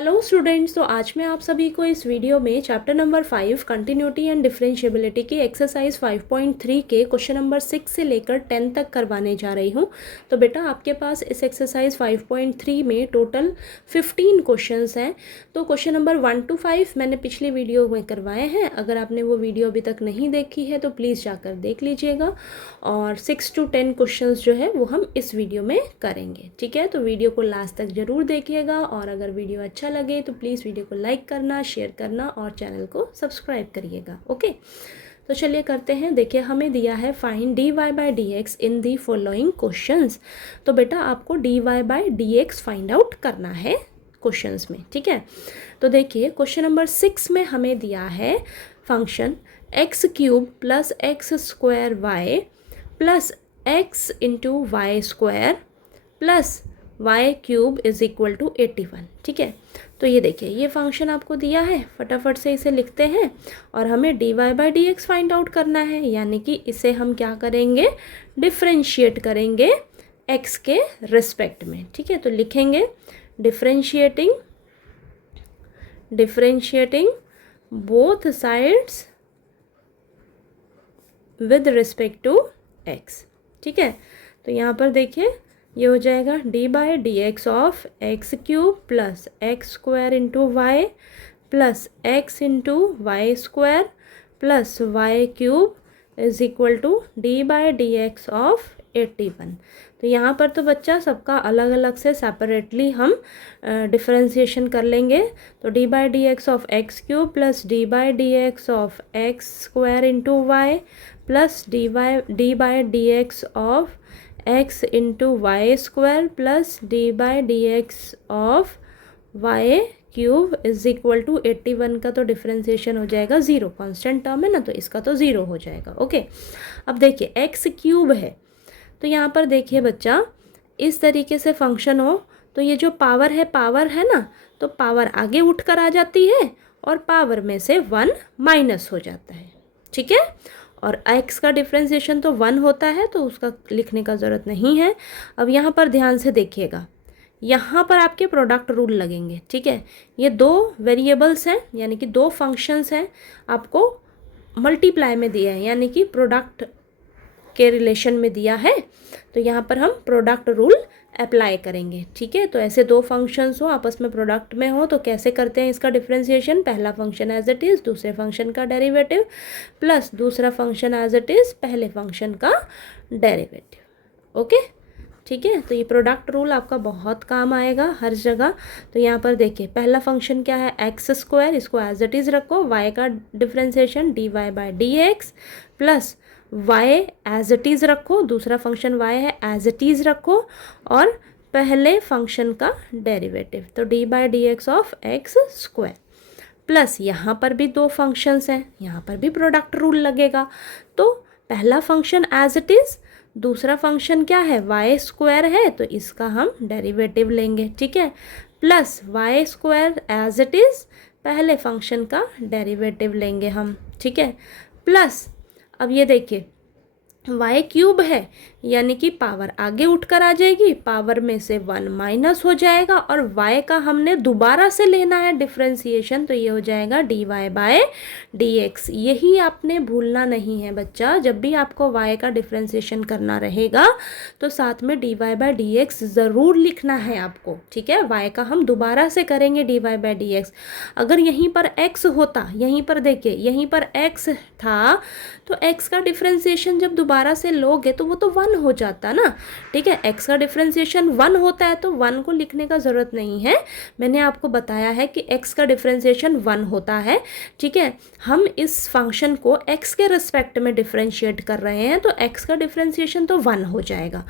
Hello students, तो आज मैं आप सभी को इस वीडियो में chapter number 5 continuity and differentiability की एक्सरसाइज 5.3 के क्वेश्चन नंबर 6 से लेकर 10 तक करवाने जा रही हूँ। तो बेटा आपके पास इस एक्सरसाइज 5.3 में टोटल 15 क्वेश्चंस हैं। तो क्वेश्चन नंबर 1 to 5 मैंने पिछली वीडियो में करवाए हैं। अगर आपने वो वीडियो अभी तक नहीं देखी है तो प्लीज़ जाकर देख लीजिएगा। और 6 to 10 क्वेश्चंस जो है वो हम इस वीडियो में करेंगे। ठीक है, तो वीडियो को लास्ट तक ज़रूर देखिएगा और अगर वीडियो अच्छा लगे तो प्लीज़ वीडियो को लाइक करना, शेयर करना और चैनल को सब्सक्राइब करिएगा। ओके, तो चलिए करते हैं। देखिए हमें दिया है find dy by D x in the following questions. तो बेटा आपको dy by D x find out करना है क्वेश्चंस में। ठीक है, तो देखिए क्वेश्चन नंबर 6 में हमें दिया है function x cube plus x square y plus x into y square plus y cube is equal to 81। ठीक है, तो ये देखिए ये फंक्शन आपको दिया है, फटाफट से इसे लिखते हैं और हमें dy by D x find out करना है, यानी कि इसे हम क्या करेंगे, डिफ्रेंशिएट करेंगे x के रिस्पेक्ट में। ठीक है, तो लिखेंगे differentiating both sides with respect to x। ठीक है, तो यहाँ पर देखिए ये हो जाएगा d by D x of x cube plus x square into y plus x into y square plus y cube is equal to d by D x of 81। तो यहाँ पर तो बच्चा सबका अलग अलग से सेपरेटली हम डिफरेंशिएशन कर लेंगे। तो d by D x of x cube plus d by D x of x square into y plus d by D x of x into y square plus d by D x of y cube is equal to 81 का तो differentiation हो जाएगा 0, constant term है ना, तो इसका तो 0 हो जाएगा। ओके, अब देखिए x क्यूब है तो यहाँ पर देखिए बच्चा इस तरीके से फंक्शन हो तो ये जो पावर है ना, तो पावर आगे उठ कर आ जाती है और पावर में से 1 माइनस हो जाता है। ठीक है, और x का डिफ्रेंशिएशन तो 1 होता है तो उसका लिखने का ज़रूरत नहीं है। अब यहाँ पर ध्यान से देखिएगा, यहाँ पर आपके प्रोडक्ट रूल लगेंगे। ठीक है, ये दो वेरिएबल्स हैं यानी कि दो फंक्शंस हैं, आपको मल्टीप्लाई में दिया है यानी कि प्रोडक्ट के रिलेशन में दिया है, तो यहाँ पर हम प्रोडक्ट रूल अप्लाई करेंगे। ठीक है, तो ऐसे दो फंक्शंस हो आपस में प्रोडक्ट में हो तो कैसे करते हैं इसका डिफरेंशिएशन, पहला फंक्शन एज इट इज़ दूसरे फंक्शन का डेरिवेटिव प्लस दूसरा फंक्शन एज इट इज़ पहले फंक्शन का डेरिवेटिव। ओके, ठीक है, तो ये प्रोडक्ट रूल आपका बहुत काम आएगा हर जगह। तो यहाँ पर देखिए पहला फंक्शन क्या है, एक्स स्क्वायर, इसको एज इट इज़ रखो, वाई का differentiation d Y by D x plus y as it is रखो, दूसरा फंक्शन वाई है एज इट इज़ रखो और पहले फंक्शन का डेरिवेटिव तो d by D x of x square plus यहाँ पर भी दो फंक्शंस हैं, यहाँ पर भी प्रोडक्ट रूल लगेगा। तो पहला फंक्शन एज इट इज़, दूसरा फंक्शन क्या है, वाई स्क्वायर है तो इसका हम डेरिवेटिव लेंगे। ठीक है, plus y square as it is पहले फंक्शन का डेरिवेटिव लेंगे हम। ठीक है, प्लस अब ये देखिए y क्यूब है यानी कि पावर आगे उठकर आ जाएगी, पावर में से 1 माइनस हो जाएगा और y का हमने दोबारा से लेना है डिफरेंशिएशन, तो ये हो जाएगा dy बाय dx। यही आपने भूलना नहीं है बच्चा, जब भी आपको y का डिफरेंशिएशन करना रहेगा तो साथ में dy बाय dx ज़रूर लिखना है आपको। ठीक है, y का हम दोबारा से करेंगे dy बाय dx। अगर यहीं पर x होता, यहीं पर देखिए यहीं पर x था तो x का डिफरेंशिएशन जब दोबारा से लोगे तो वो तो 1 हो जाता ना। ठीक है, x का डिफरेंशिएशन 1 होता है तो 1 को लिखने का ज़रूरत नहीं है, मैंने आपको बताया है कि x का डिफरेंशिएशन 1 होता है। ठीक है, हम इस फंक्शन को x के रिस्पेक्ट में डिफरेंशिएट कर रहे हैं तो x का डिफरेंशिएशन तो 1 हो जाएगा,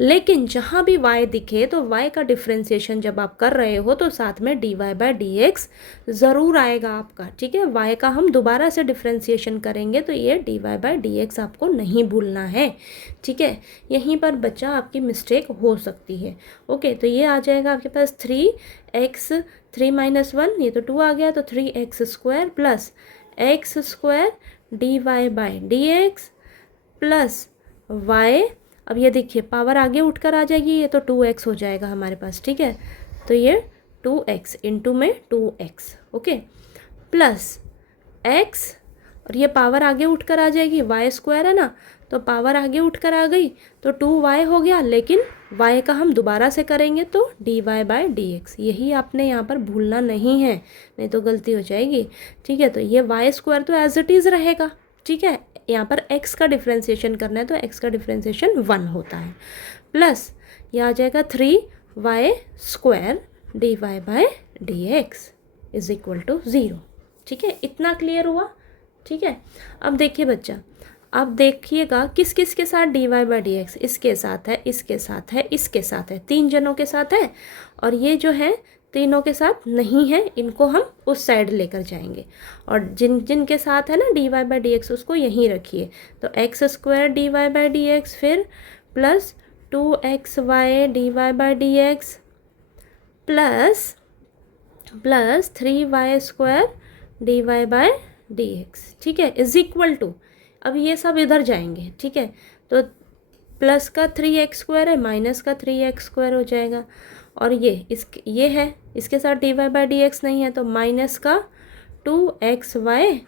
लेकिन जहाँ भी y दिखे तो y का डिफरेंशिएशन जब आप कर रहे हो तो साथ में dy बाई डी एक्स ज़रूर आएगा आपका। ठीक है, y का हम दोबारा से डिफरेंशिएशन करेंगे तो ये dy बाई डी एक्स आपको नहीं भूलना है। ठीक है, यहीं पर बच्चा आपकी मिस्टेक हो सकती है। ओके, तो ये आ जाएगा आपके पास 3x 3 माइनस 1 ये तो 2 आ गया, तो 3x square plus x square d Y by D x plus y. अब ये देखिए पावर आगे उठकर आ जाएगी, ये तो 2x हो जाएगा हमारे पास। ठीक है, तो ये 2x इंटू में 2x, ओके, प्लस x, और ये पावर आगे उठकर आ जाएगी, वाई स्क्वायर है ना, तो पावर आगे उठकर आ गई तो 2y हो गया, लेकिन y का हम दोबारा से करेंगे तो dy/dx, यही आपने यहाँ पर भूलना नहीं है, नहीं तो गलती हो जाएगी, ठीक है। तो ये वाई स्क्वायर तो एज इट इज़ रहेगा, ठीक है। यहाँ पर x का डिफ्रेंशिएशन करना है तो x का डिफ्रेंशिएशन 1 होता है, प्लस ये आ जाएगा 3y square dy/dx is equal to 0, ठीक है। इतना क्लियर हुआ, ठीक है। अब देखिए बच्चा, अब देखिएगा किस किस के साथ dy/dx, इसके साथ है, इसके साथ है, इसके साथ है, 3 जनों के साथ है, और ये जो है तीनों के साथ नहीं है, इनको हम उस साइड लेकर जाएंगे, और जिन जिन के साथ है ना dy/dx उसको यहीं रखिए। तो x स्क्वायर dy/dx, फिर plus 2xy dy/dx, plus 3y square dy/dx, ठीक है, इज इक्वल टू, अब ये सब इधर जाएंगे, ठीक है। तो प्लस का 3x स्क्वायर है, माइनस का 3x स्क्वायर हो जाएगा, और ये है, इसके साथ dy/dx नहीं है, तो माइनस का 2xy,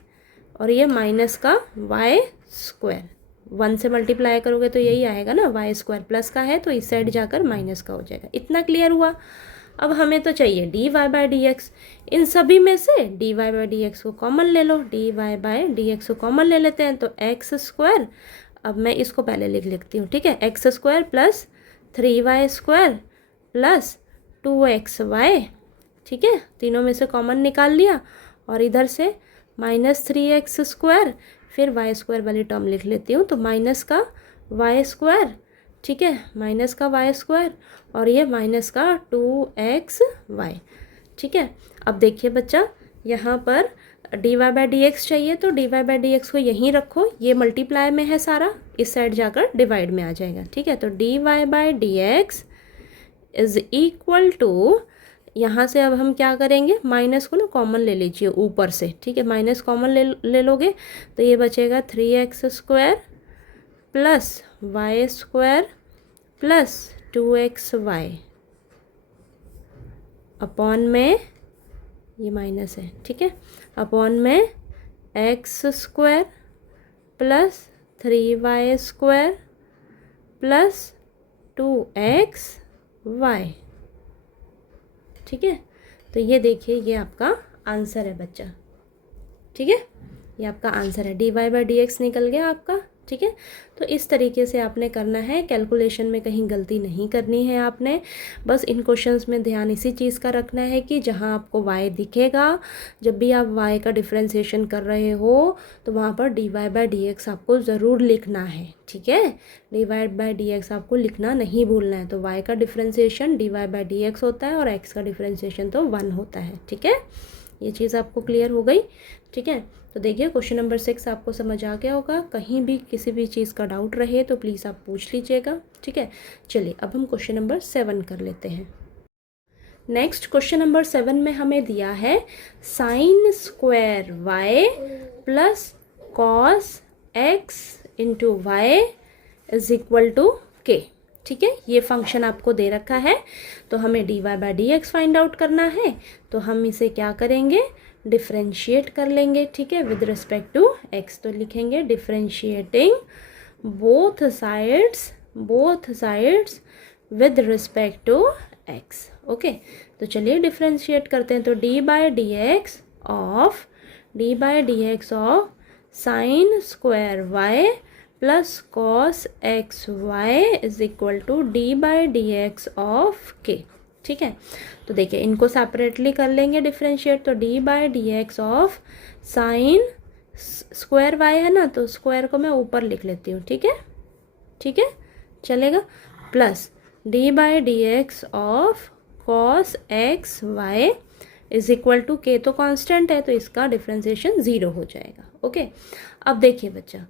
और ये माइनस का y स्क्वायर, 1 से मल्टीप्लाई करोगे तो यही आएगा ना, y स्क्वायर प्लस का है तो इस साइड जाकर माइनस का हो जाएगा। इतना क्लियर हुआ। अब हमें तो चाहिए dy/dx, इन सभी में से dy/dx को कॉमन ले लो, dy/dx को कॉमन ले लेते हैं तो x स्क्वायर, अब मैं इसको पहले लिख लेती हूँ, ठीक है, x square plus 3y square plus 2xy, ठीक है, तीनों में से कॉमन निकाल लिया, और इधर से माइनस 3x स्क्वायर, फिर y स्क्वायर वाली टर्म लिख लेती हूँ, तो माइनस का y स्क्वायर, ठीक है, माइनस का y स्क्वायर, और ये माइनस का 2xy, ठीक है। अब देखिए बच्चा, यहाँ पर dy/dx चाहिए तो dy/dx को यहीं रखो, ये मल्टीप्लाई में है सारा, इस साइड जाकर डिवाइड में आ जाएगा, ठीक है। तो dy/dx इज इक्वल टू, यहाँ से अब हम क्या करेंगे, माइनस को ना कॉमन ले लीजिए ऊपर से, ठीक है, माइनस कॉमन ले लोगे तो ये बचेगा 3x square plus y square plus 2xy upon में, ये माइनस है, ठीक है, अपॉन में x square plus 3y square plus 2xy, ठीक है। तो ये देखिए, ये आपका आंसर है बच्चा, ठीक है, ये आपका आंसर है, dy/dx निकल गया आपका, ठीक है। तो इस तरीके से आपने करना है, कैलकुलेशन में कहीं गलती नहीं करनी है आपने, बस इन क्वेश्चंस में ध्यान इसी चीज़ का रखना है कि जहां आपको y दिखेगा, जब भी आप y का डिफरेंशिएशन कर रहे हो तो वहां पर dy/dx आपको ज़रूर लिखना है, ठीक है, dy/dx आपको लिखना नहीं भूलना है। तो y का डिफरेंशिएशन dy/dx होता है और x का डिफरेंशिएशन तो 1 होता है, ठीक है, ये चीज़ आपको क्लियर हो गई, ठीक है। तो देखिए क्वेश्चन नंबर 6 आपको समझ आ गया होगा, कहीं भी किसी भी चीज़ का डाउट रहे तो प्लीज़ आप पूछ लीजिएगा, ठीक है। चलिए अब हम क्वेश्चन नंबर 7 कर लेते हैं। नेक्स्ट क्वेश्चन नंबर 7 में हमें दिया है sine square y plus cos x into y is equal to k, ठीक है। ये फंक्शन आपको दे रखा है, तो हमें dy/dx फाइंड आउट करना है, तो हम इसे क्या करेंगे, डिफ्रेंशिएट कर लेंगे, ठीक है, विद रिस्पेक्ट टू x। तो लिखेंगे differentiating both sides with respect to x, okay. तो चलिए डिफ्रेंशिएट करते हैं, तो dy/dx of sine square y plus cos xy is equal to dy/dx of k, ठीक है। तो देखिए इनको सेपरेटली कर लेंगे डिफ्रेंशिएट, तो dy/dx of sine square y है ना, तो स्क्वायर को मैं ऊपर लिख लेती हूँ, ठीक है, ठीक है, चलेगा, plus dy/dx of cos xy is equal to k, तो कांस्टेंट है तो इसका डिफ्रेंशिएशन 0 हो जाएगा, ओके। अब देखिए बच्चा,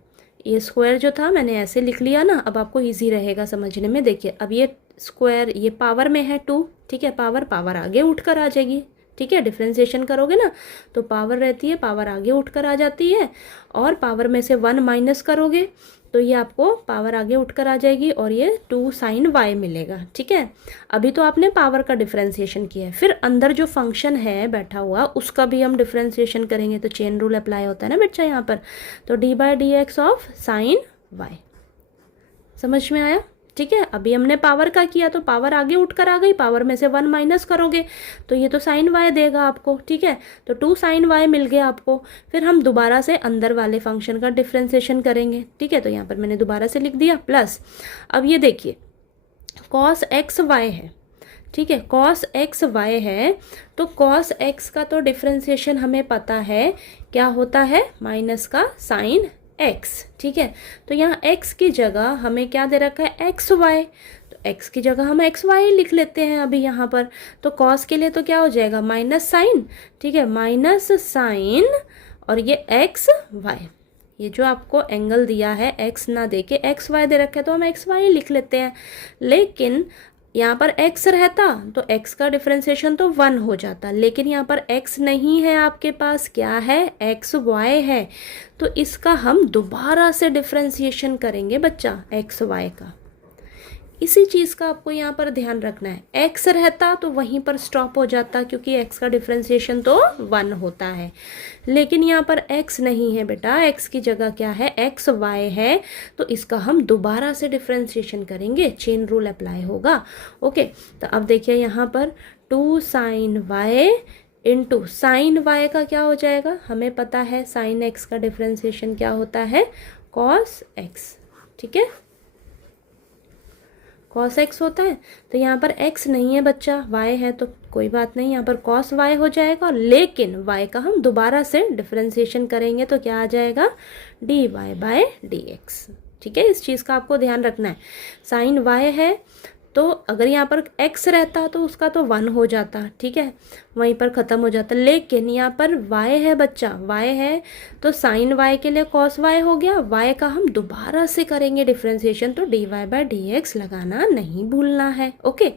ये स्क्वायर जो था मैंने ऐसे लिख लिया ना, अब आपको इजी रहेगा समझने में। देखिए अब ये स्क्वायर, ये पावर में है 2, ठीक है, पावर आगे उठकर आ जाएगी, ठीक है, डिफ्रेंशिएशन करोगे ना तो पावर रहती है, पावर आगे उठकर आ जाती है, और पावर में से 1 माइनस करोगे तो ये आपको पावर आगे उठकर आ जाएगी और ये 2 sin y मिलेगा। ठीक है, अभी तो आपने पावर का डिफ्रेंसिएशन किया है, फिर अंदर जो फंक्शन है बैठा हुआ उसका भी हम डिफ्रेंसिएशन करेंगे, तो चेन रूल अप्लाई होता है ना बच्चा यहाँ पर। तो d/dx ऑफ sin y, समझ में आया? ठीक है, अभी हमने पावर का किया तो पावर आगे उठकर आ गई, पावर में से 1 माइनस करोगे तो ये तो sin y देगा आपको। ठीक है, तो 2 sin y मिल गया आपको। फिर हम दोबारा से अंदर वाले फंक्शन का डिफ्रेंसिएशन करेंगे। ठीक है, तो यहाँ पर मैंने दोबारा से लिख दिया प्लस, अब ये देखिए cos x y है। ठीक है, cos x y है, तो cos x का तो डिफ्रेंसिएशन हमें पता है क्या होता है, माइनस का sin x। ठीक है, तो यहाँ x की जगह हमें क्या दे रखा है, एक्स वाई, तो x की जगह हम एक्स वाई लिख लेते हैं अभी यहाँ पर। तो cos के लिए तो क्या हो जाएगा, माइनस साइन। ठीक है, माइनस साइन और ये एक्स वाई, ये जो आपको एंगल दिया है x ना दे के एक्स वाई दे रखा है तो हम एक्स वाई लिख लेते हैं। लेकिन यहाँ पर x रहता तो x का डिफ्रेंसिएशन तो 1 हो जाता, लेकिन यहाँ पर x नहीं है आपके पास, क्या है, एक्स वाई है। तो इसका हम दोबारा से डिफ्रेंसिएशन करेंगे बच्चा एक्स वाई का। इसी चीज़ का आपको यहाँ पर ध्यान रखना है, x रहता तो वहीं पर स्टॉप हो जाता क्योंकि x का डिफ्रेंसिएशन तो 1 होता है, लेकिन यहाँ पर x नहीं है बेटा, x की जगह क्या है, एक्स वाई है, तो इसका हम दोबारा से डिफ्रेंसिएशन करेंगे, चेन रूल अप्लाई होगा। ओके, तो अब देखिए यहाँ पर 2 sin y into sine y का क्या हो जाएगा, हमें पता है sin x का डिफ्रेंसिएशन क्या होता है, cos x। ठीक है, cos x होता है, तो यहाँ पर x नहीं है बच्चा, y है, तो कोई बात नहीं, यहाँ पर cos y हो जाएगा, लेकिन y का हम दोबारा से डिफ्रेंसिएशन करेंगे तो क्या आ जाएगा, dy/dx। ठीक है, इस चीज़ का आपको ध्यान रखना है। sin y है तो अगर यहाँ पर x रहता तो उसका तो 1 हो जाता, ठीक है, वहीं पर ख़त्म हो जाता, लेकिन यहाँ पर y है बच्चा, y है तो sin y के लिए cos y हो गया, y का हम दोबारा से करेंगे डिफ्रेंसिएशन, तो dy/dx लगाना नहीं भूलना है। ओके,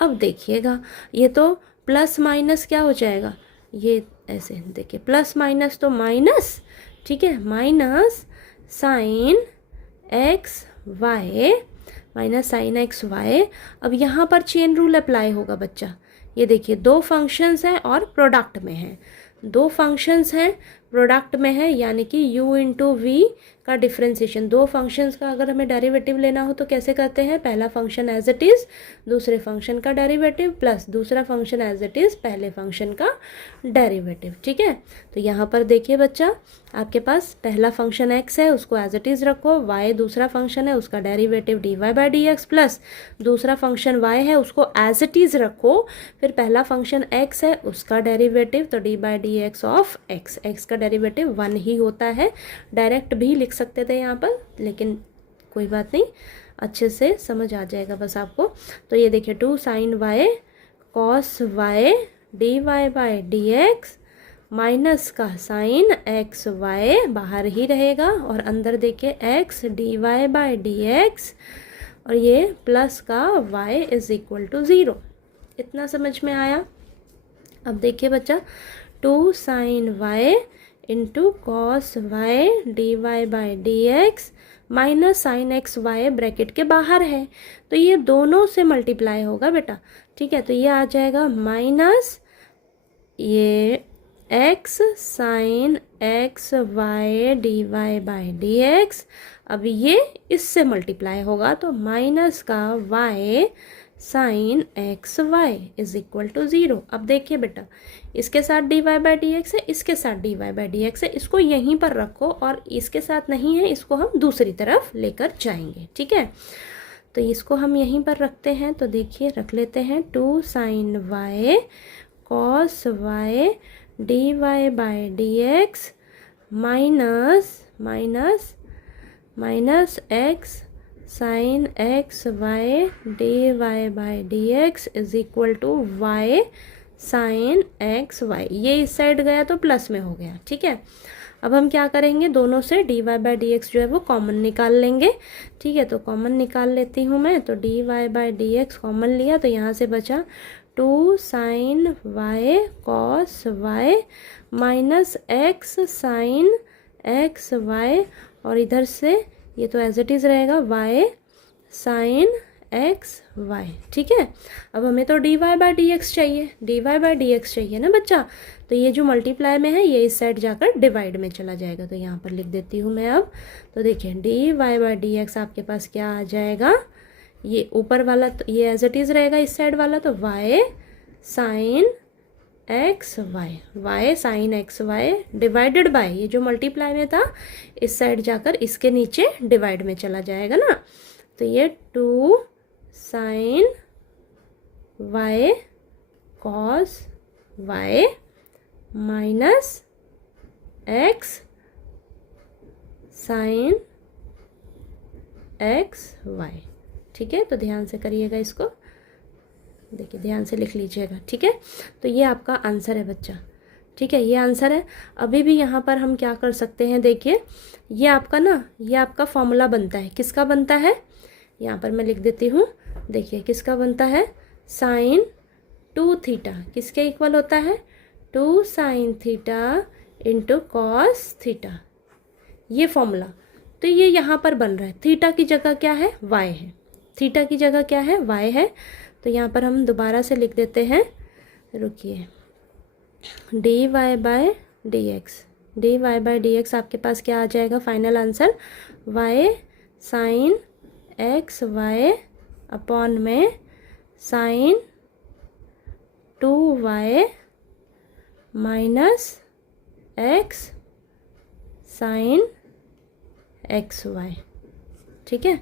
अब देखिएगा ये तो प्लस माइनस क्या हो जाएगा, ये ऐसे देखिए प्लस माइनस तो माइनस, ठीक है, minus sine x y minus sine x y. अब यहाँ पर चेन रूल अप्लाई होगा बच्चा, ये देखिए 2 फंक्शंस हैं और प्रोडक्ट में हैं, 2 फंक्शंस हैं प्रोडक्ट में है, यानी कि u इंटू वी का डिफ्रेंसिएशन। 2 फंक्शंस का अगर हमें डेरिवेटिव लेना हो तो कैसे करते हैं, पहला फंक्शन एज इट इज़, दूसरे फंक्शन का डेरिवेटिव प्लस दूसरा फंक्शन एज इट इज़, पहले फंक्शन का डेरिवेटिव। ठीक है, तो यहाँ पर देखिए बच्चा, आपके पास पहला फंक्शन x है उसको एज इट इज़ रखो, y दूसरा फंक्शन है उसका डेरिवेटिव dy/dx प्लस दूसरा फंक्शन y है उसको एज इट इज़ रखो, फिर पहला फंक्शन x है उसका डेरिवेटिव, तो dy/dx ऑफ x, x का डेरिवेटिव 1 ही होता है, डायरेक्ट भी लिख सकते थे यहाँ पर, लेकिन कोई बात नहीं, अच्छे से समझ आ जाएगा बस आपको। तो ये देखिए 2 sin y cos y dy/dx minus का साइन एक्स वाई बाहर ही रहेगा और अंदर देखिए x dy/dx और ये प्लस का y इज इक्वल टू 0। इतना समझ में आया? अब देखिए बच्चा 2 sin y into cos y dy/dx minus sine x y bracket के बाहर है, तो ये दोनों से मल्टीप्लाई होगा बेटा। ठीक है, तो ये आ जाएगा माइनस ये x sine x y dy/dx, अब ये इससे मल्टीप्लाई होगा तो माइनस का y sine x y is equal to 0। अब देखिए बेटा, इसके साथ dy/dx है, इसके साथ dy/dx है, इसको यहीं पर रखो और इसके साथ नहीं है इसको हम दूसरी तरफ लेकर जाएंगे। ठीक है, तो इसको हम यहीं पर रखते हैं, तो देखिए रख लेते हैं 2 sin y cos y dy/dx minus x sine x y dy/dx is equal to y sine x Y. ये इस साइड गया तो प्लस में हो गया। ठीक है, अब हम क्या करेंगे, दोनों से dy/dx जो है वो कॉमन निकाल लेंगे। ठीक है, तो कॉमन निकाल लेती हूँ मैं, तो dy/dx कॉमन लिया तो यहाँ से बचा 2 sin y cos y minus x sine x y और इधर से ये तो एज इट इज़ रहेगा y साइन एक्स वाई, ठीक है। अब हमें तो dy बाई डी एक्स चाहिए, dy बाई डी एक्स चाहिए ना बच्चा। तो ये जो मल्टीप्लाई में है ये इस साइड जाकर डिवाइड में चला जाएगा, तो यहाँ पर लिख देती हूँ मैं अब। तो देखिए dy बाई डी एक्स आपके पास क्या आ जाएगा, ये ऊपर वाला तो ये एज इट इज़ रहेगा, इस साइड वाला तो y sine x y, y sine x y divided by ये जो मल्टीप्लाई में था इस साइड जाकर इसके नीचे डिवाइड में चला जाएगा ना। तो ये 2 sine Y cos y minus x sine x Y, ठीक है। तो ध्यान से करिएगा इसको, देखिए ध्यान से लिख लीजिएगा, ठीक है। तो ये आपका आंसर है बच्चा, ठीक है, ये आंसर है। अभी भी यहाँ पर हम क्या कर सकते हैं, देखिए ये आपका ना, ये आपका फॉर्मूला बनता है, किसका बनता है, यहाँ पर मैं लिख देती हूँ। देखिए किसका बनता है, साइन 2 थीटा किसके इक्वल होता है, 2 sine theta into cos theta, ये फॉर्मूला। तो ये यहाँ पर बन रहा है, थीटा की जगह क्या है, वाई है, थीटा की जगह क्या है, वाई है। तो यहाँ पर हम दोबारा से लिख देते हैं, रुकिए, D Y by D X, D Y by D X आपके पास क्या आ जाएगा final answer, Y sine x Y upon में sine 2y minus x sine x Y, ठीक है।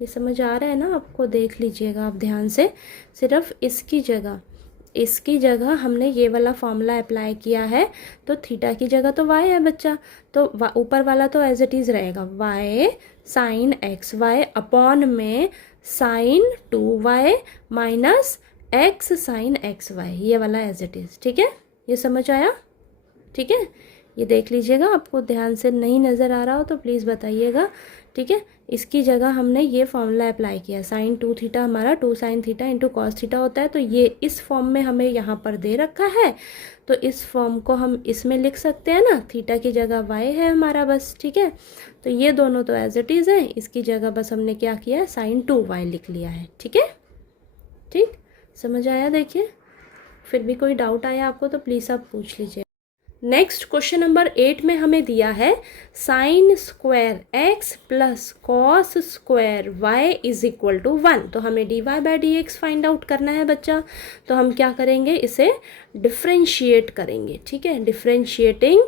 ये समझ आ रहा है ना आपको, देख लीजिएगा आप ध्यान से। सिर्फ इसकी जगह हमने ये वाला फॉर्मूला अप्लाई किया है, तो थीटा की जगह तो y है बच्चा, तो ऊपर वाला तो एज इट इज़ रहेगा y sine x Y upon में sine 2y minus x sine x Y, ये वाला एज इट इज़, ठीक है। ये समझ आया, ठीक है। ये देख लीजिएगा, आपको ध्यान से नहीं नज़र आ रहा हो तो प्लीज़ बताइएगा, ठीक है। इसकी जगह हमने ये फॉर्मूला अप्लाई किया, साइन 2 थीटा हमारा 2 sine theta into cos theta होता है, तो ये इस फॉर्म में हमें यहाँ पर दे रखा है, तो इस फॉर्म को हम इसमें लिख सकते हैं ना, थीटा की जगह वाई है हमारा बस, ठीक है। तो ये दोनों तो एज इट इज़ है, इसकी जगह बस हमने क्या किया है, साइन 2y लिख लिया है, ठीक है, ठीक, समझ आया। देखिए फिर भी कोई डाउट आया आपको तो प्लीज़ आप पूछ लीजिए। नेक्स्ट क्वेश्चन नंबर 8 में हमें दिया है sine square x plus cos square y is equal to 1। तो हमें D Y by D x find out करना है बच्चा। तो हम क्या करेंगे, इसे डिफ्रेंशिएट करेंगे, ठीक है, differentiating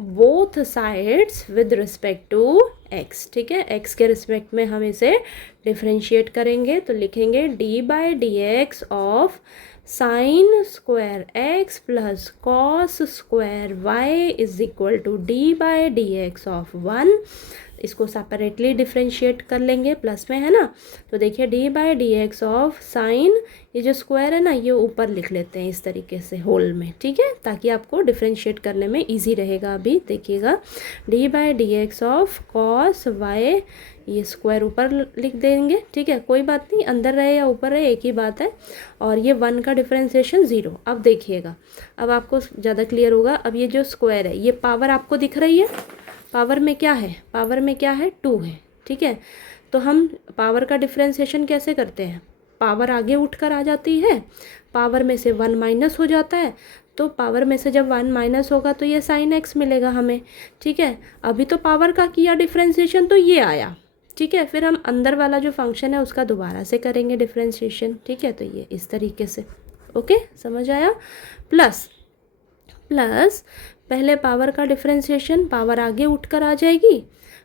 both sides with respect to x, ठीक है, एक्स के रिस्पेक्ट में हम इसे डिफ्रेंशिएट करेंगे। तो लिखेंगे d by D x of sine square x plus cos square y is equal to d by D x of 1। इसको सेपरेटली डिफ्रेंशिएट कर लेंगे, प्लस में है ना। तो देखिए D by D x of sign, ये जो स्क्वायर है ना ये ऊपर लिख लेते हैं इस तरीके से होल में, ठीक है, ताकि आपको डिफ्रेंशिएट करने में इजी रहेगा। अभी देखिएगा d by D x of cos y, ये स्क्वायर ऊपर लिख देंगे, ठीक है, कोई बात नहीं, अंदर रहे या ऊपर रहे एक ही बात है। और ये 1 का डिफ्रेंशिएशन 0। अब देखिएगा, अब आपको ज़्यादा क्लियर होगा। अब ये जो स्क्वायर है, ये पावर आपको दिख रही है, पावर में क्या है, पावर में क्या है, 2 है, ठीक है। तो हम पावर का डिफ्रेंशिएशन कैसे करते हैं, पावर आगे उठकर आ जाती है, पावर में से 1 माइनस हो जाता है, तो पावर में से जब 1 माइनस होगा तो ये साइन एक्स मिलेगा हमें, ठीक है। अभी तो पावर का किया डिफ्रेंशिएशन तो ये आया, ठीक है, फिर हम अंदर वाला जो फंक्शन है उसका दोबारा से करेंगे डिफ्रेंशिएशन, ठीक है। तो ये इस तरीके से, ओके, समझ आया। प्लस प्लस पहले पावर का डिफ्रेंशिएशन, पावर आगे उठकर आ जाएगी,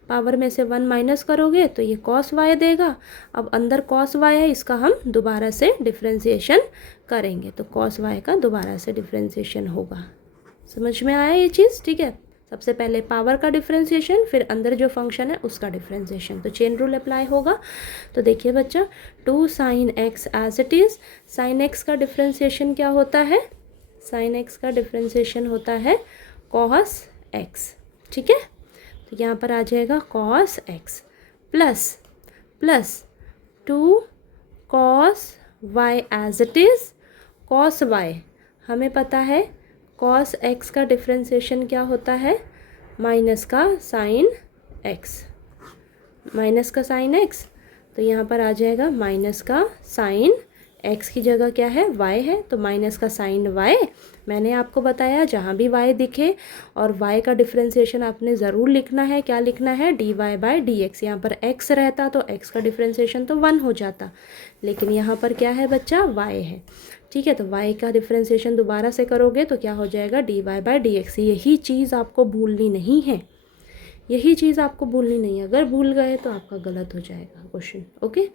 पावर में से 1 माइनस करोगे तो ये कॉस वाई देगा। अब अंदर कॉस वाई है, इसका हम दोबारा से डिफ्रेंशिएशन करेंगे, तो कॉस वाई का दोबारा से डिफ्रेंशिएशन होगा। समझ में आया ये चीज़, ठीक है। सबसे पहले पावर का डिफ्रेंशिएशन, फिर अंदर जो फंक्शन है उसका डिफ्रेंशिएशन, तो चेन रूल अप्लाई होगा। तो देखिए बच्चा, 2 sine x as it is, sine x का डिफ्रेंशिएशन क्या होता है, साइन एक्स का डिफ्रेंशिएशन होता है कॉस एक्स, ठीक है। तो यहाँ पर आ जाएगा cos x plus plus 2 cos y as it is, cos y हमें पता है, कॉस एक्स का डिफ्रेंशिएशन क्या होता है, माइनस का साइन एक्स, माइनस का साइन एक्स, तो यहाँ पर आ जाएगा माइनस का साइन एक्स की जगह क्या है, वाई है, तो माइनस का साइन वाई। मैंने आपको बताया जहाँ भी वाई दिखे और वाई का डिफ्रेंसिएशन आपने ज़रूर लिखना है। क्या लिखना है, d Y by D x. यहाँ पर एक्स रहता तो एक्स का डिफ्रेंसिएशन तो 1 हो जाता, लेकिन यहाँ पर क्या है बच्चा, वाई है। ठीक है, तो वाई का डिफ्रेंसिएशन दोबारा से करोगे तो क्या हो जाएगा, d Y by D x. यही चीज़ आपको भूलनी नहीं है, यही चीज़ आपको भूलनी नहीं है। अगर भूल गए तो आपका गलत हो जाएगा क्वेश्चन। ओके,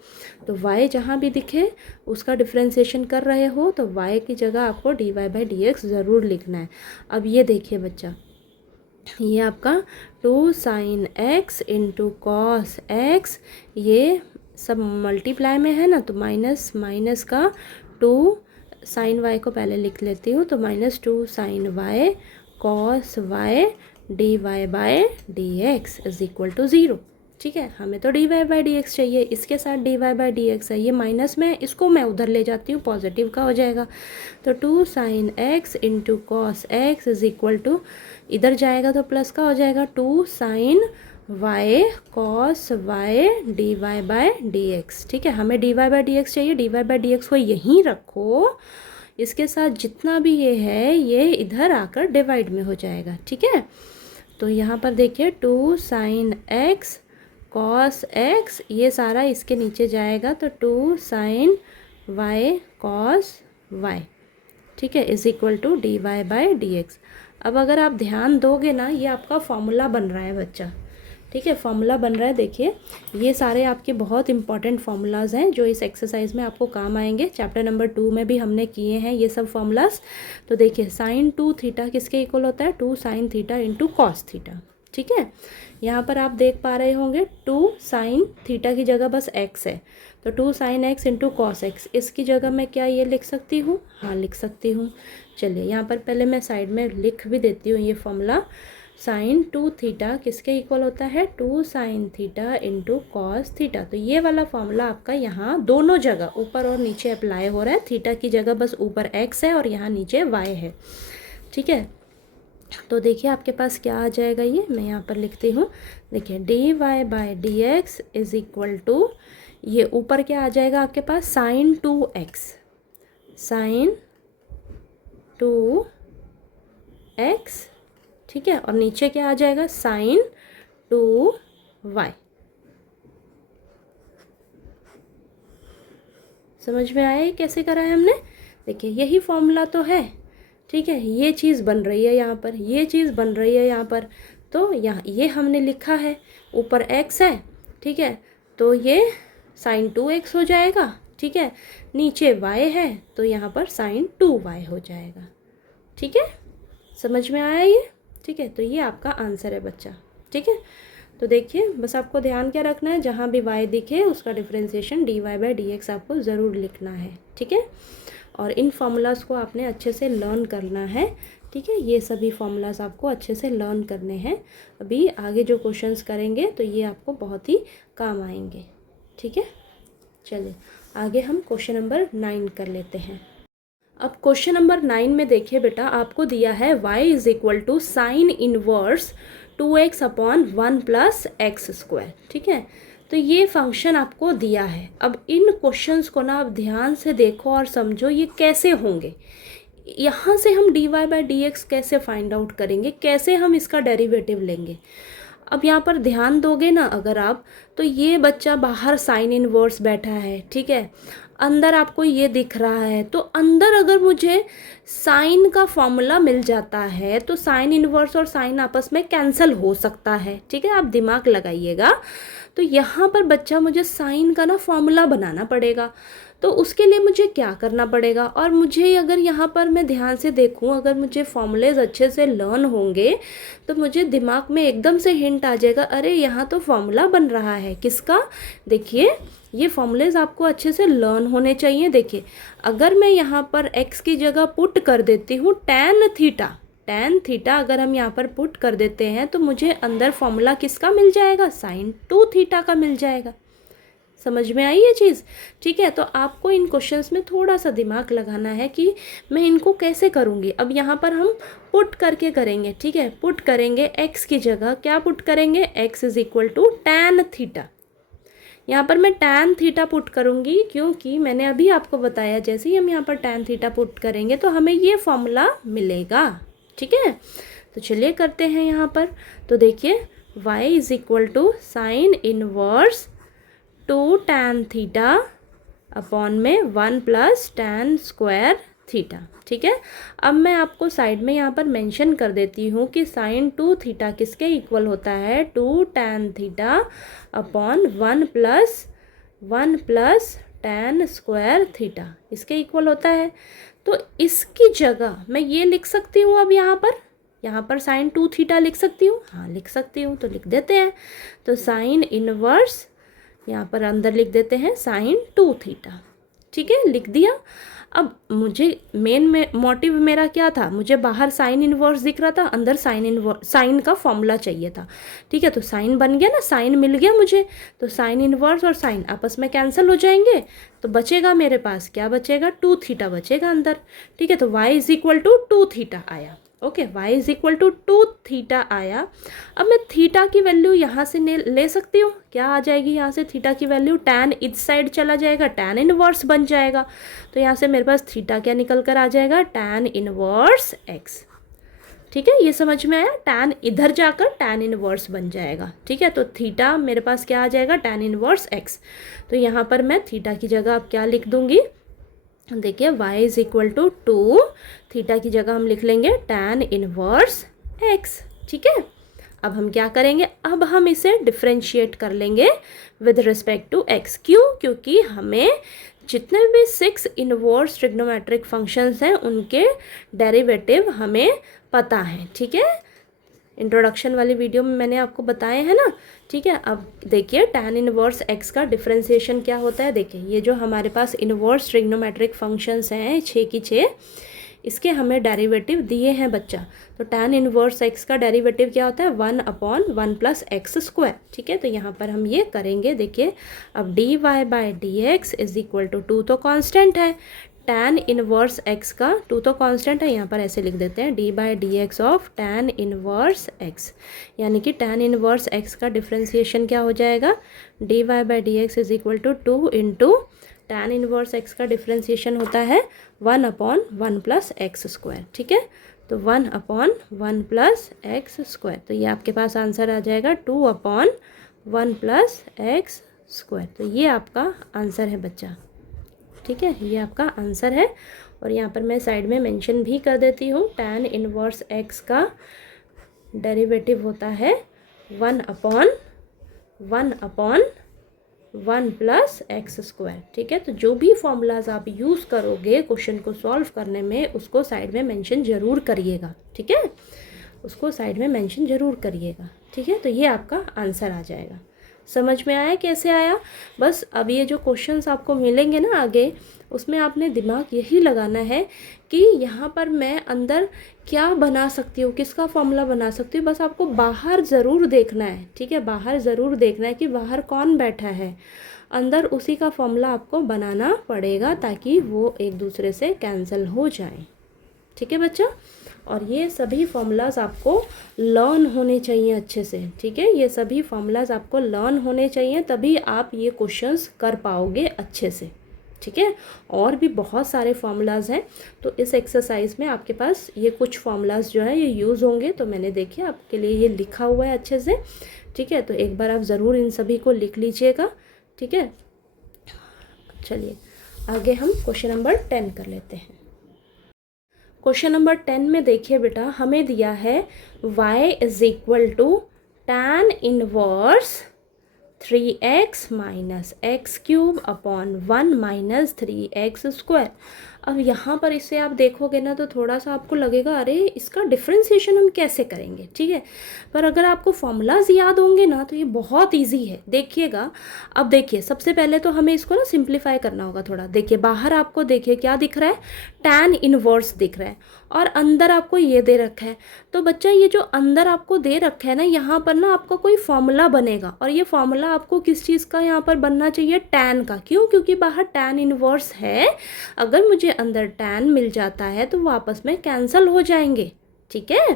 तो y जहाँ भी दिखे उसका डिफ्रेंसिएशन कर रहे हो तो y की जगह आपको d Y by D x ज़रूर लिखना है। अब ये देखिए बच्चा, ये आपका 2 sine X into cos x, ये सब मल्टीप्लाई में है ना, तो माइनस माइनस का 2 साइन वाई को पहले लिख लेती हूँ, तो minus 2 sine Y cos Y D Y by D x is equal to 0। ठीक है, हमें तो d Y by D x चाहिए, इसके साथ d Y by D x है, ये माइनस में, इसको मैं उधर ले जाती हूँ, पॉजिटिव का हो जाएगा। तो 2 sine X into cos X is equal to, इधर जाएगा तो प्लस का हो जाएगा, 2 sine Y cos Y D Y by D X. ठीक है, हमें D Y by D x चाहिए, D Y by D X को यहीं रखो, इसके साथ जितना भी ये है ये इधर आकर डिवाइड में हो जाएगा। ठीक है, तो यहाँ पर देखिए 2 साइन एक्स कॉस एक्स, ये सारा इसके नीचे जाएगा, तो 2 साइन वाई कॉस वाई, ठीक है, is equal to d Y by D x. अब अगर आप ध्यान दोगे ना, ये आपका फॉर्मूला बन रहा है बच्चा। ठीक है, फॉर्मूला बन रहा है, देखिए ये सारे आपके बहुत इंपॉर्टेंट फार्मूलाज हैं जो इस एक्सरसाइज में आपको काम आएंगे। चैप्टर नंबर 2 में भी हमने किए हैं ये सब फार्मूलाज। तो देखिए साइन 2 थीटा किसके इक्वल होता है, 2 sine theta into cos theta. ठीक है, यहाँ पर आप देख पा रहे होंगे 2 साइन थीटा की जगह बस एक्स है, तो 2 sine X into cos x, इसकी जगह मैं क्या ये लिख सकती हूँ, हाँ लिख सकती हूँ। चलिए यहाँ पर पहले मैं साइड में लिख भी देती हूँ ये फॉर्मूला। साइन 2 थीटा किसके इक्वल होता है, 2 sine theta into cos theta. तो ये वाला फॉर्मूला आपका यहाँ दोनों जगह ऊपर और नीचे अप्लाई हो रहा है। थीटा की जगह बस ऊपर एक्स है और यहाँ नीचे वाई है। ठीक है, तो देखिए आपके पास क्या आ जाएगा, ये मैं यहाँ पर लिखती हूँ। देखिए d Y by D x is equal to, ये ऊपर क्या आ जाएगा आपके पास, साइन 2x, साइन 2x। ठीक है, और नीचे क्या आ जाएगा, साइन 2y। समझ में आया ये कैसे करा है हमने। देखिए यही फॉर्मूला तो है। ठीक है, ये चीज़ बन रही है यहाँ पर, ये चीज़ बन रही है यहाँ पर, तो यहाँ ये हमने लिखा है, ऊपर x है। ठीक है, तो ये साइन 2x हो जाएगा। ठीक है, नीचे y है तो यहाँ पर साइन 2y हो जाएगा। ठीक है, समझ में आया ये। ठीक है, तो ये आपका आंसर है बच्चा। ठीक है, तो देखिए बस आपको ध्यान क्या रखना है, जहाँ भी y दिखे उसका differentiation d Y by D x आपको ज़रूर लिखना है। ठीक है, और इन फार्मूलाज को आपने अच्छे से लर्न करना है। ठीक है, ये सभी फार्मूलाज आपको अच्छे से लर्न करने हैं। अभी आगे जो क्वेश्चंस करेंगे तो ये आपको बहुत ही काम आएंगे। ठीक है, चलिए आगे हम क्वेश्चन नंबर 9 कर लेते हैं। अब क्वेश्चन नंबर 9 में देखिए बेटा, आपको दिया है y is equal to sine inverse 2x upon 1 plus x square. ठीक है, तो ये फंक्शन आपको दिया है। अब इन क्वेश्चंस को ना आप ध्यान से देखो और समझो ये कैसे होंगे। यहाँ से हम d Y by D x कैसे फाइंड आउट करेंगे, कैसे हम इसका डेरिवेटिव लेंगे। अब यहाँ पर ध्यान दोगे ना अगर आप, तो ये बच्चा बाहर साइन इनवर्स बैठा है। ठीक है, अंदर आपको ये दिख रहा है, तो अंदर अगर मुझे साइन का फॉर्मूला मिल जाता है तो साइन इनवर्स और साइन आपस में कैंसिल हो सकता है। ठीक है, आप दिमाग लगाइएगा। तो यहाँ पर बच्चा मुझे साइन का ना फॉर्मूला बनाना पड़ेगा, तो उसके लिए मुझे क्या करना पड़ेगा। और मुझे अगर यहाँ पर मैं ध्यान से देखूँ, अगर मुझे फॉर्मूलेज अच्छे से लर्न होंगे तो मुझे दिमाग में एकदम से हिंट आ जाएगा, अरे यहाँ तो फॉर्मूला बन रहा है किसका। देखिए ये फॉर्मूलेज आपको अच्छे से लर्न होने चाहिए। देखिए अगर मैं यहाँ पर x की जगह पुट कर देती हूँ टैन थीटा अगर हम यहाँ पर पुट कर देते हैं तो मुझे अंदर फॉर्मूला किसका मिल जाएगा, साइन 2 थीटा का मिल जाएगा। समझ में आई ये चीज़। ठीक है, तो आपको इन क्वेश्चंस में थोड़ा सा दिमाग लगाना है कि मैं इनको कैसे करूँगी। अब यहाँ पर हम पुट करके करेंगे। ठीक है, पुट करेंगे x की जगह क्या पुट करेंगे, x is equal to tan theta. यहाँ पर मैं tan थीटा पुट करूँगी, क्योंकि मैंने अभी आपको बताया जैसे ही हम यहाँ पर tan थीटा पुट करेंगे तो हमें ये फॉर्मूला मिलेगा। ठीक है, तो चलिए करते हैं यहाँ पर। तो देखिए y is equal to sine inverse 2 tan theta upon में 1 प्लस tan स्क्वायर थीटा। ठीक है, अब मैं आपको साइड में यहाँ पर मेंशन कर देती हूँ कि साइन 2 थीटा किसके इक्वल होता है, 2 tan theta upon 1 plus tan square theta, इसके इक्वल होता है। तो इसकी जगह मैं ये लिख सकती हूँ, अब यहाँ पर साइन 2 थीटा लिख सकती हूँ, हाँ लिख सकती हूँ, तो लिख देते हैं। तो साइन इनवर्स यहाँ पर अंदर लिख देते हैं साइन 2 थीटा। ठीक है, लिख दिया। अब मुझे मेन में मोटिव मेरा क्या था, मुझे बाहर साइन इनवर्स दिख रहा था, अंदर साइन का फॉर्मूला चाहिए था। ठीक है, तो साइन बन गया ना, साइन मिल गया मुझे, तो साइन इनवर्स और साइन आपस में कैंसिल हो जाएंगे, तो बचेगा मेरे पास, क्या बचेगा, 2 थीटा बचेगा अंदर। ठीक है, तो y is equal to 2 theta आया। Okay, y is equal to 2 theta आया। अब मैं थीटा की वैल्यू यहाँ से ले सकती हूँ, क्या आ जाएगी यहाँ से थीटा की वैल्यू, tan इस साइड चला जाएगा, tan इनवर्स बन जाएगा। तो यहाँ से मेरे पास थीटा क्या निकल कर आ जाएगा, tan इनवर्स x। ठीक है, ये समझ में आया, tan इधर जाकर tan इनवर्स बन जाएगा। ठीक है, तो थीटा मेरे पास क्या आ जाएगा, tan इनवर्स x। तो यहाँ पर मैं थीटा की जगह अब क्या लिख दूँगी, देखिए y is equal to 2, theta की जगह हम लिख लेंगे tan इनवर्स x। ठीक है, अब हम क्या करेंगे, अब हम इसे डिफ्रेंशिएट कर लेंगे विद रिस्पेक्ट टू x। क्यों, क्योंकि हमें जितने भी 6 इनवर्स ट्रिग्नोमेट्रिक फंक्शंस हैं उनके डेरिवेटिव हमें पता है। ठीक है, इंट्रोडक्शन वाली वीडियो में मैंने आपको बताए हैं ना। ठीक है, अब देखिए tan इनवर्स x का डिफ्रेंसिएशन क्या होता है। देखिए ये जो हमारे पास इनवर्स ट्रिग्नोमेट्रिक फंक्शंस हैं 6 की 6, इसके हमें डेरिवेटिव दिए हैं बच्चा। तो tan इनवर्स x का डेरिवेटिव क्या होता है, 1/1 प्लस एक्स स्क्वायर। ठीक है, तो यहाँ पर हम ये करेंगे। देखिए अब dy by D x is equal to 2 तो कांस्टेंट है, tan इनवर्स x का 2 तो कांस्टेंट है, यहाँ पर ऐसे लिख देते हैं d by D x of tan inverse x, यानी कि tan इनवर्स x का डिफ्रेंसिएशन क्या हो जाएगा, d Y by D x is equal to 2 into tan inverse x का डिफ्रेंसिएशन होता है 1/1 प्लस एक्स स्क्वायर। ठीक है, तो 1/1 प्लस एक्स स्क्वायर, तो ये आपके पास आंसर आ जाएगा 2/1 प्लस एक्स स्क्वायर। तो ये आपका आंसर है बच्चा। ठीक है, ये आपका आंसर है। और यहाँ पर मैं साइड में मेंशन भी कर देती हूँ, tan इनवर्स x का डेरिवेटिव होता है 1/1 प्लस एक्स स्क्वायर। ठीक है, तो जो भी फॉर्मूलाज आप यूज़ करोगे क्वेश्चन को सॉल्व करने में, उसको साइड में मेंशन ज़रूर करिएगा। ठीक है, उसको साइड में मेंशन ज़रूर करिएगा। ठीक है, तो ये आपका आंसर आ जाएगा। समझ में आया कैसे आया। बस अब ये जो क्वेश्चंस आपको मिलेंगे ना आगे, उसमें आपने दिमाग यही लगाना है कि यहाँ पर मैं अंदर क्या बना सकती हूँ, किसका फॉर्मूला बना सकती हूँ। बस आपको बाहर ज़रूर देखना है। ठीक है, बाहर ज़रूर देखना है कि बाहर कौन बैठा है, अंदर उसी का फॉर्मूला आपको बनाना पड़ेगा ताकि वो एक दूसरे से कैंसिल हो जाए। ठीक है बच्चा, और ये सभी फॉर्मूलाज आपको लर्न होने चाहिए अच्छे से। ठीक है, ये सभी फॉर्मूलाज आपको लर्न होने चाहिए, तभी आप ये क्वेश्चंस कर पाओगे अच्छे से। ठीक है, और भी बहुत सारे फार्मूलाज हैं, तो इस एक्सरसाइज में आपके पास ये कुछ फार्मूलाज जो है ये यूज़ होंगे। तो मैंने देखिए आपके लिए ये लिखा हुआ है अच्छे से। ठीक है, तो एक बार आप ज़रूर इन सभी को लिख लीजिएगा। ठीक है, चलिए आगे हम क्वेश्चन नंबर 10 कर लेते हैं। क्वेश्चन नंबर 10 में देखिए बेटा, हमें दिया है y is equal to tan inverse 3x minus x cube upon 1 minus 3x square. अब यहाँ पर इसे आप देखोगे ना तो थोड़ा सा आपको लगेगा अरे इसका डिफ्रेंशिएशन हम कैसे करेंगे। ठीक है, पर अगर आपको फॉर्मूलाज याद होंगे ना तो ये बहुत इजी है। देखिएगा, अब देखिए सबसे पहले तो हमें इसको ना सिंप्लीफाई करना होगा थोड़ा। देखिए बाहर आपको देखिए क्या दिख रहा है, tan इनवर्स दिख रहा है, और अंदर आपको ये दे रखा है। तो बच्चा ये जो अंदर आपको दे रखा है ना, यहाँ पर ना आपको कोई फॉर्मूला बनेगा, और ये फॉर्मूला आपको किस चीज़ का यहाँ पर बनना चाहिए, tan का। क्यों? क्योंकि बाहर tan इनवर्स है, अगर मुझे अंदर tan मिल जाता है तो वो आपस में कैंसिल हो जाएंगे। ठीक है।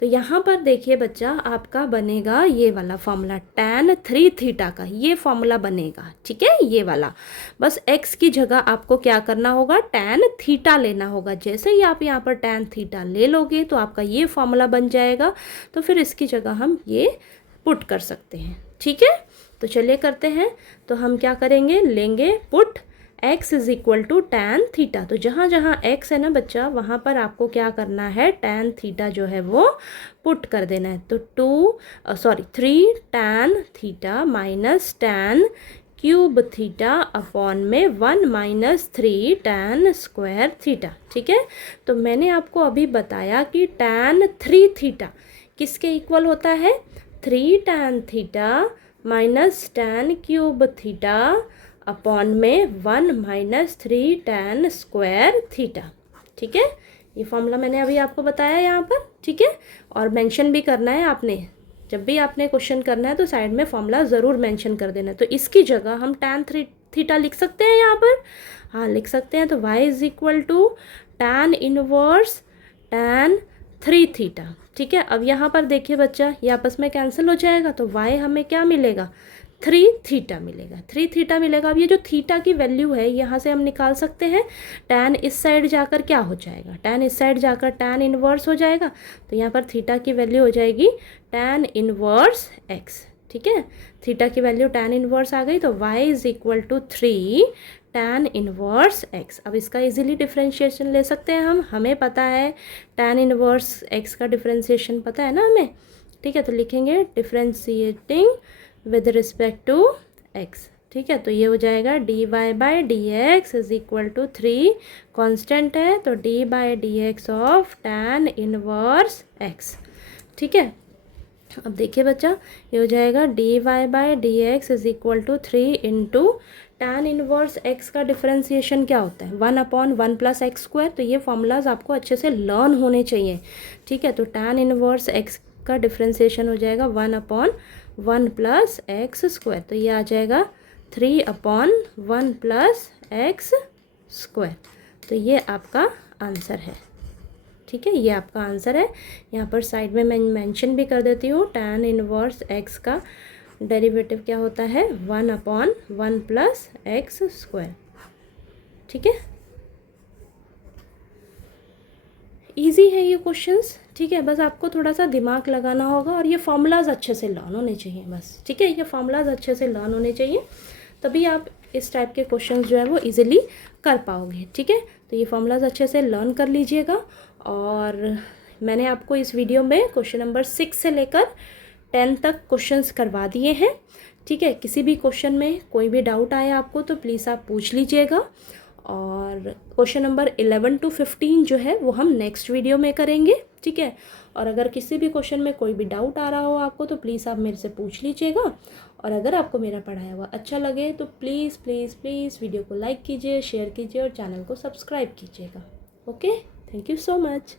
तो यहाँ पर देखिए बच्चा, आपका बनेगा ये वाला फॉर्मूला tan 3 थीटा का, ये फॉर्मूला बनेगा, ठीक है, ये वाला। बस x की जगह आपको क्या करना होगा, tan थीटा लेना होगा। जैसे ही आप यहाँ पर tan थीटा ले लोगे तो आपका ये फॉर्मूला बन जाएगा। तो फिर इसकी जगह हम ये पुट कर सकते हैं, ठीक है। तो चलिए करते हैं। तो हम क्या करेंगे, लेंगे put x is equal to tan थीटा। तो जहाँ जहाँ x है ना बच्चा, वहाँ पर आपको क्या करना है, tan थीटा जो है वो पुट कर देना है। तो 3 tan theta minus tan cube theta upon में 1 माइनस 3 tan स्क्वायर थीटा, ठीक है। तो मैंने आपको अभी बताया कि tan 3 थीटा किसके इक्वल होता है, 3 tan theta minus tan cube theta upon में 1 माइनस 3 tan स्क्वायर थीटा, ठीक है। ये फॉर्मूला मैंने अभी आपको बताया यहाँ पर, ठीक है। और मेंशन भी करना है आपने, जब भी आपने क्वेश्चन करना है तो साइड में फॉर्मूला ज़रूर मेंशन कर देना है। तो इसकी जगह हम tan 3 थीटा लिख सकते हैं यहाँ पर, हाँ लिख सकते हैं। तो y is equal to tan inverse tan 3 theta, ठीक है। अब यहाँ पर देखिए बच्चा, ये आपस में कैंसिल हो जाएगा, तो y हमें क्या मिलेगा, 3 थीटा मिलेगा, 3 थीटा मिलेगा। अब ये जो थीटा की वैल्यू है यहाँ से हम निकाल सकते हैं। tan इस साइड जाकर क्या हो जाएगा, tan इस साइड जाकर tan इनवर्स हो जाएगा। तो यहाँ पर थीटा की वैल्यू हो जाएगी tan इनवर्स x, ठीक है। थीटा की वैल्यू tan इनवर्स आ गई, तो y is equal to 3 tan inverse x। अब इसका इजीली डिफ्रेंशिएशन ले सकते हैं हम, हमें पता है tan इनवर्स x का डिफ्रेंशिएशन पता है ना हमें, ठीक है। तो लिखेंगे differentiating with respect to x, ठीक है। तो ये हो जाएगा dy by D x is equal to 3 constant है, तो d by D x of tan inverse x, ठीक है। अब देखिए बच्चा, ये हो जाएगा dy by D x is equal to 3 into tan inverse x का डिफरेंशिएशन क्या होता है, 1 अपॉन 1 प्लस एक्स स्क्वायर। तो ये फॉर्मूलाज आपको अच्छे से लर्न होने चाहिए, ठीक है। तो tan इनवर्स x का डिफरेंशिएशन हो जाएगा 1 अपॉन 1 प्लस एक्स स्क्वायर। तो ये आ जाएगा 3 अपॉन 1 प्लस एक्स स्क्वायर। तो ये आपका आंसर है, ठीक है, ये आपका आंसर है। यहाँ पर साइड में मैं मेंशन भी कर देती हूँ, tan इनवर्स x का डेरिवेटिव क्या होता है, 1 अपॉन 1 प्लस एक्स स्क्वायर, ठीक है। इजी है ये क्वेश्चंस, ठीक है। बस आपको थोड़ा सा दिमाग लगाना होगा और ये फार्मूलाज अच्छे से लर्न होने चाहिए बस, ठीक है। ये फार्मूलाज अच्छे से लर्न होने चाहिए, तभी आप इस टाइप के क्वेश्चंस जो है वो इजीली कर पाओगे, ठीक है। तो ये फार्मूलाज अच्छे से लर्न कर लीजिएगा। और मैंने आपको इस वीडियो में क्वेश्चन नंबर 6 से लेकर 10 तक क्वेश्चंस करवा दिए हैं, ठीक है। किसी भी क्वेश्चन में कोई भी डाउट आए आपको तो प्लीज़ आप पूछ लीजिएगा। और क्वेश्चन नंबर 11 to 15 जो है वो हम नेक्स्ट वीडियो में करेंगे, ठीक है। और अगर किसी भी क्वेश्चन में कोई भी डाउट आ रहा हो आपको तो प्लीज़ आप मेरे से पूछ लीजिएगा। और अगर आपको मेरा पढ़ाया हुआ अच्छा लगे तो प्लीज़ प्लीज़ प्लीज़ वीडियो को लाइक कीजिए, शेयर कीजिए और चैनल को सब्सक्राइब कीजिएगा। Okay, thank you so much.